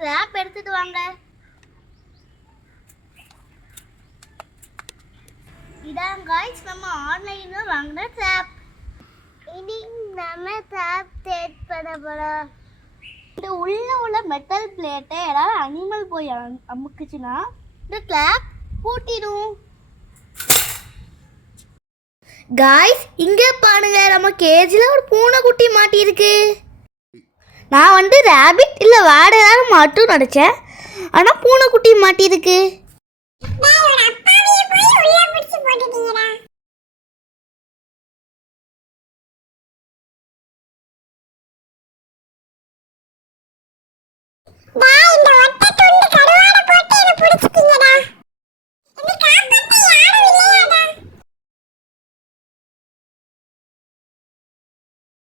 Drop எடுத்துட்டு வாங்க. இதான் गाइस நம்ம ஆன்லைன்ல வாங்குன ட்ராப். இனி நம்ம ட்ராப் செட் பண்ண போறோம். இந்த உள்ள மெட்டல் பிளேட்டை ஏதாவது அனிமல் போய் அமுக்குச்சுன்னா இந்த ட்ராப் பூட்டிடும். गाइस இங்க பாருங்க, நம்ம கேஜ்ல ஒரு பூனைக்குட்டி மாட்டியிருக்கு. நான் வந்து ரேபிட் இல்ல வேற ஏதாவது மாட்டும் நினைச்சேன், ஆனா பூனைக்குட்டி மாட்டியிருக்கு.